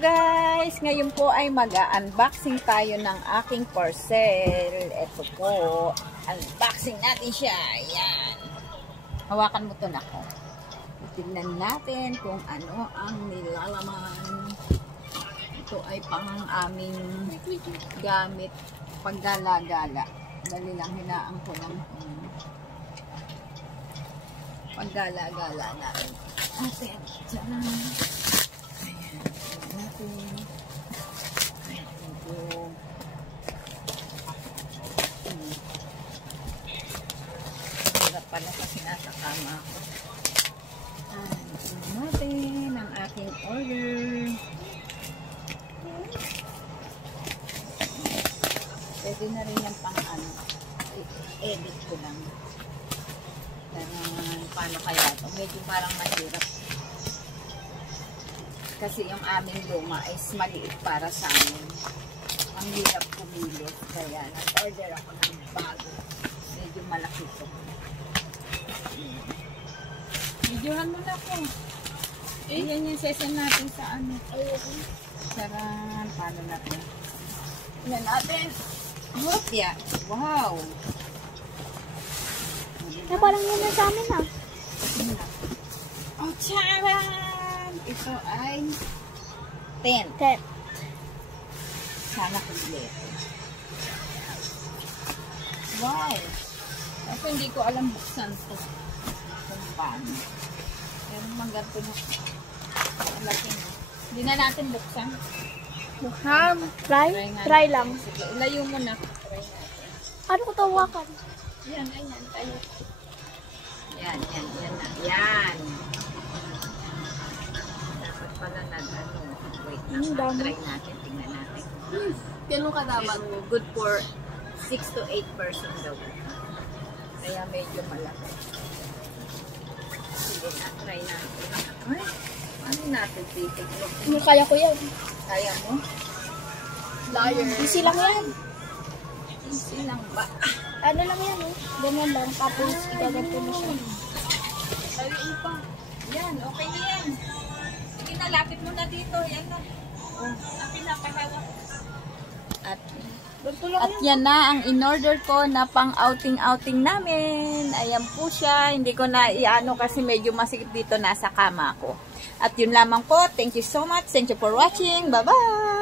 Guys, ngayon po ay mag-unboxing tayo ng aking parcel. Ito po, unboxing natin siya. Ayan. Hawakan mo to na ko. Tignan natin kung ano ang nilalaman. Ito ay pang aming gamit paggala-gala. Dali lang hinaan ko ng paggala-gala natin. Ayan, dyan. Ayan, natin. Ayan, ito. Hirap pala kasi nasa kama ako. Ayan, natin ang aking order. Pwede na rin yung pang ano, i-edit ko lang. Paano kaya ito? Medyo parang mahirap. Kasi yung aming luma is maliit para sa amin. Ang hirap kumilos. Kaya nag-order ako ng bago. Medyo malaki ito. Videohan mo na ako. Yan yung session natin sa ano. Saran. Paano natin? Yan natin. Hopya. Wow. Na parang yun na sa amin ah. Oh, charan! Ito ay tent. Sana kompleto. Wow! Kasi hindi ko alam buksan to. Kung paano. Pero mangganto na. Laki na. Hindi na natin buksan. Buksan? Try lang. Sige, ilayo mo na. Try natin. Ano ko tawakan? Yan, ayan. Tayo. Yan na. Yan. Dapat pala ano. Wait lang. Try natin. Tingnan natin. Ganun ka dapat. So, good for 6 to 8 person daw. Kaya medyo malaki. Sige na. Try natin. Ay, ano natin titignan? Kaya ko yan. Kaya mo? Liar. Easy lang yan. Easy lang ba? Ano lang yan eh. Ganyan lang. Tapos igaganto mo siya. Ayun pa. Yan, okay na yan. Sige na, lapit mo na dito. Yan na. Oh, ang pinapahawak. At yan na ang in-order ko na pang outing-outing namin. Ayan po siya. Hindi ko na i-ano kasi medyo masikip dito nasa kama ko. At yun lamang po. Thank you so much. Thank you for watching. Bye-bye!